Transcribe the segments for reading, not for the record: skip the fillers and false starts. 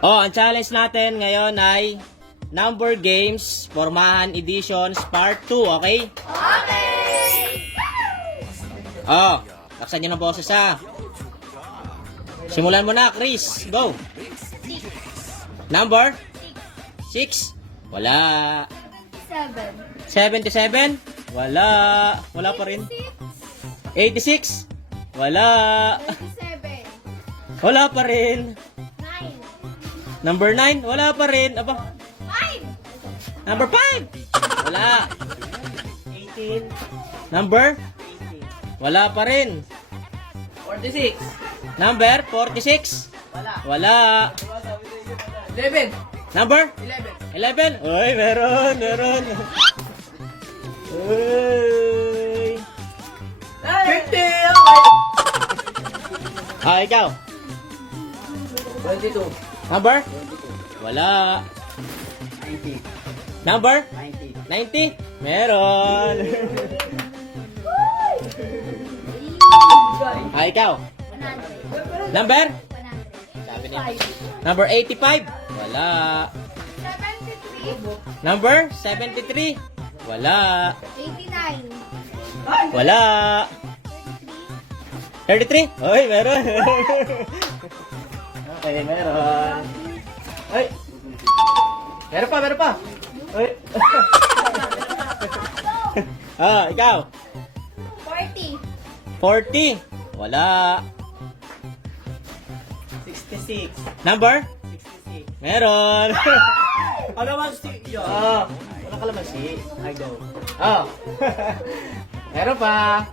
Oh, ang challenge natin ngayon ay number games, Formahan Editions Part 2, okay? Okay! Oh, laksan nyo ng boses ha. Simulan mo na, Chris. Go. Number? 6. Wala. 7. 77? Wala. Wala pa rin. 86? Wala. 27. Wala pa rin. 9. Number 9? Wala pa rin. Aba. 5. Number 5? Wala. 18. Number? Wala pa rin. 46. Number? 46? Wala. Wala. 11. Number? 11. 11? Uy, meron. Uy. 50. Okay. Ah, ikaw. 22. Number? Wala. 90. Number? 90. 90? Meron. Ah, ikaw. 100. Number? 100. Sabi niya. Number 85? Wala. 73. Number 73? Wala. 89. Wala. 33? Uy, meron. Okay, meron. Uy. Meron pa. Uy. Ah, ikaw. 40. 40? Wala. 66. Number? 66. Meron. Kalamansi. Oh, wala kalamansi. I go. Oh. Meron pa.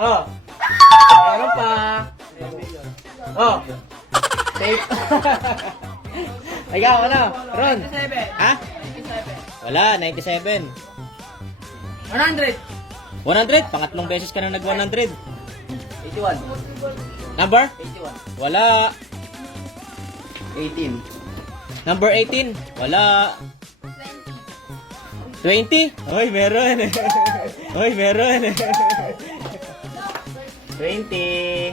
Oh. Meron pa. Oh. Tape. Ikaw, ano? Ron. 97. Ha? Wala, 97. 100. 100? Pangatlong beses ka na nag-100. 81. Number? 81. Wala. 18. Number 18? Wala. 20? Oy, meron. Oy, meron. 20.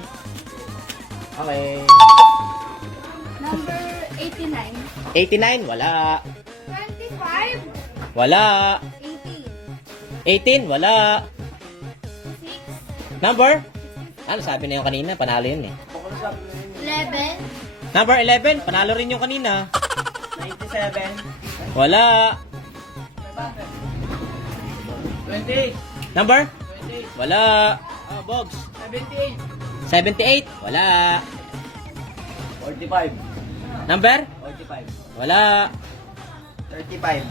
Okay. Number 89. 89? Wala. 25. Wala. 80. 18? Wala. 6. Number? Ano, sabi na yung kanina. Panalo yun eh. 11. Number 11? Panalo rin yung kanina. 97. Wala. 28. Number? 28. Wala. Oh, Bogs. 78. 78? Wala. 45. Number? 45. Wala. 35.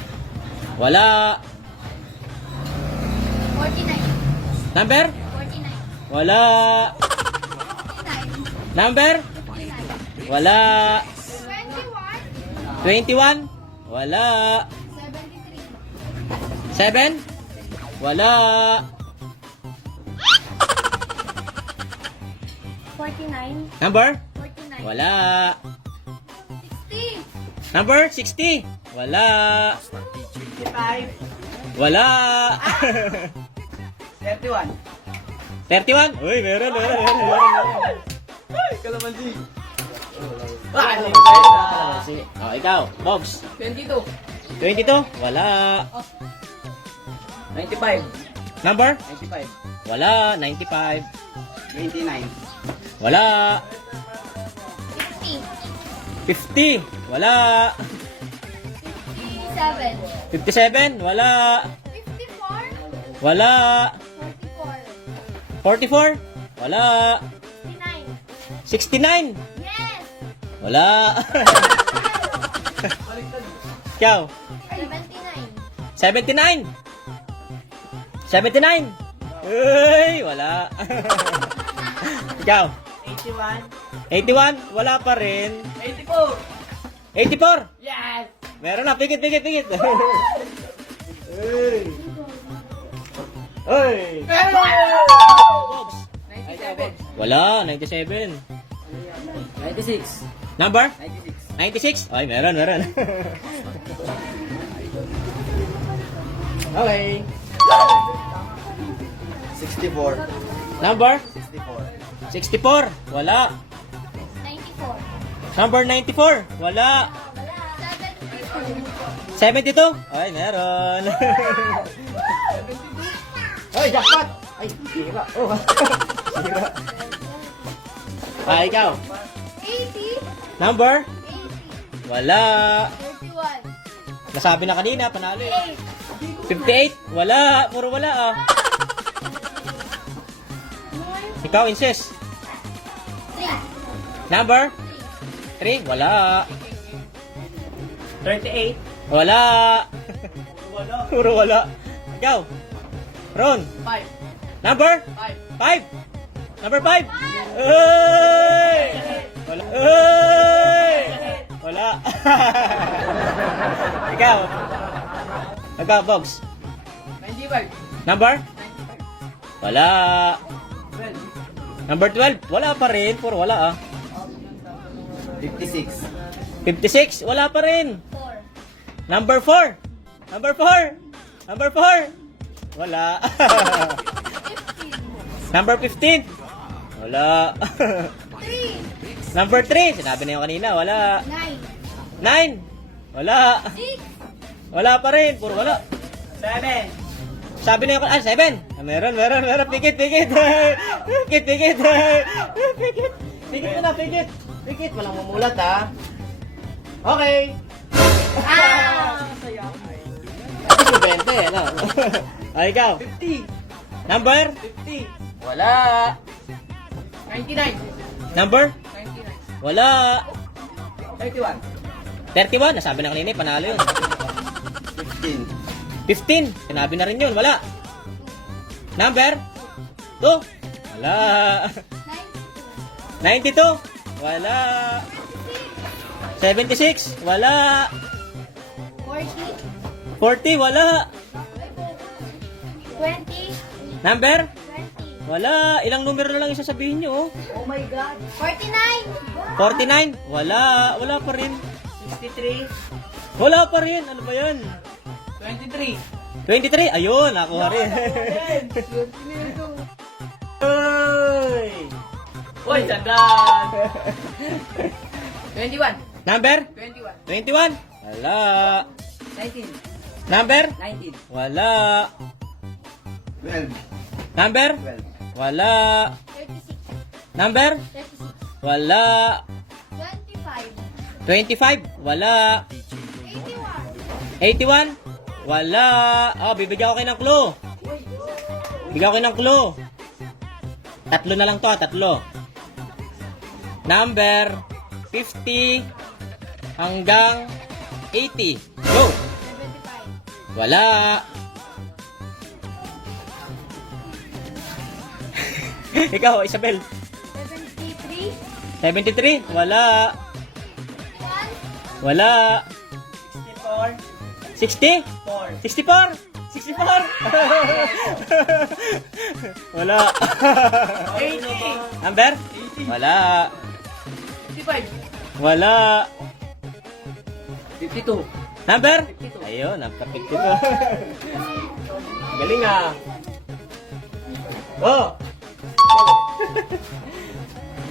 Wala. 49. Number? 49. Wala. 59. Number? 59. Wala. 21. 21? Wala. 73. 7? Wala. 49. Number? 49. Wala. 60. Number? 60? Wala. 55. Wala. 31. 31? Uy, meron. Ay, kalamansi. Oh, ikaw, Bogs. 22. 22? Wala. 95. Number? 95. Wala. 95. 29. Wala. 50. 50? Wala. 57. 57? Wala. 54. Wala. 44. 44? Wala. 69. 69? Yes. Wala. Ikaw? 79. 79? 79? Uy, wala. Ikaw? 81. 81? Wala pa rin. 84. 84? Yes. Meron na, pigit. Uy. Uy. Bogs. 97. Wala, 97. 96. Number? 96. 96? Ay, meron. Okay. 64. Number? 64. 64. Wala. 94. Number 94. Wala. Wala. 72. Ay, meron. Hoy, jackpot! Ay, sira. Oh. Sira. Ikaw. 80. Number? 80. Wala. 31. Nasabi na kanina, panalo eh. 8. 58. Wala. Puro wala ah. Ikaw, insist. 3. Number? 3. Wala. 38. Wala. Wala. Puro wala. Ikaw. Ron. 5. Number? 5. 5. Number 5. Hey! Wala. Hey! Wala. Ikaw. Ikaw, Bogs. 95. Number? 95. Wala. 12. Number 12. Wala pa rin. Puro wala ah. 56. 56. Wala pa rin. 4. Number 4. Number 4. Number 4. Wala. 15. Number 15. Wala. 3. Number 3. Sinabi na yung kanina. Wala. 9. 9. Wala. 6. Wala pa rin. Puro wala. 7. Sabi na yung 7. Meron. Pikit. Pikit. Pikit. Pikit mo na, pikit. Pikit. Walang mumulat ha. Okay. Ah! Tapos yung 20. Ano? Ay, ikaw. 50. Number? 50. Wala. 99. Number? 99. Wala. 31. 31. Nasabi na kanina, panalo yun. 15. 15. Sinabi na rin yun. Wala. Number? 2. Wala. 92. Wala. 76. Wala. 40. 40. Wala. 20. Number? 20. Wala. Ilang numero na lang yung sasabihin nyo, oh. Oh my God. 49. 49. Wala. Wala pa rin. 63. Wala pa rin. Ano ba yan? 23. 23. Ayun. Nakuha rin. Uy. Uy, sandan. 21. Number? 21. 21. Wala. 19. Number? 19. Wala. 12. Number? 12. Wala. 36. Number? 36. Wala. 25. 25. Wala. 81. 81. Wala. Oh, bibigyan ko kayo ng clue. Bigyan ko kayo ng clue. Tatlo na lang to, tatlo. Number 50 hanggang 80. Go. 75. Wala. Ikaw, Isabel. 73. 73. Wala. 1. Wala. 64. 60? 4. 64? 64? Wala. 80. Number? Wala. 55. Wala. 52. Number? Ayun, napapit ko. Galing ah. Oh.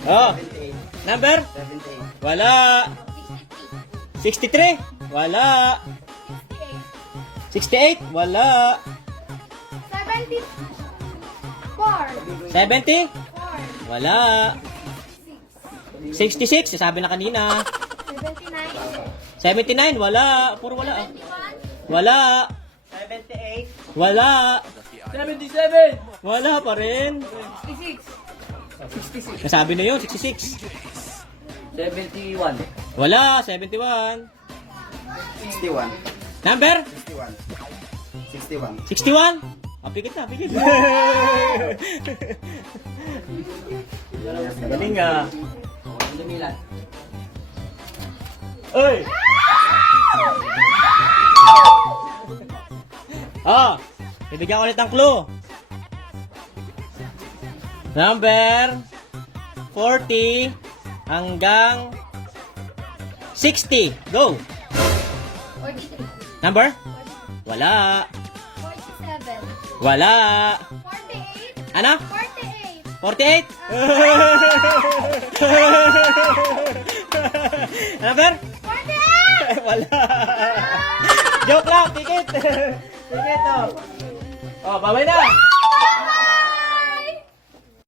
Oh. 78. Number? 78. Wala. 63? Wala. 68? Wala. 74. 70? 4. Wala. 66? Sabi na kanina. 79. 79? Wala. Puro wala ah. 71. Wala. 78. Wala. 77. Wala pa rin. 66. 66. Nasabi na yun, 66. 71. Wala, 71. 61. Number? 61. 61? Ah, pikit na, pikit. Galing ah. Dumilan. Uy! Oh, bibigyan ko ulit ng clue. Number 40 hanggang 60. Go! 43. Number? Wala. 47. Wala. 48. Ano? 48. 48? Ano, Ber? 48! Wala. Joke lang, pikit. Pikit, oh. Oh, babay na.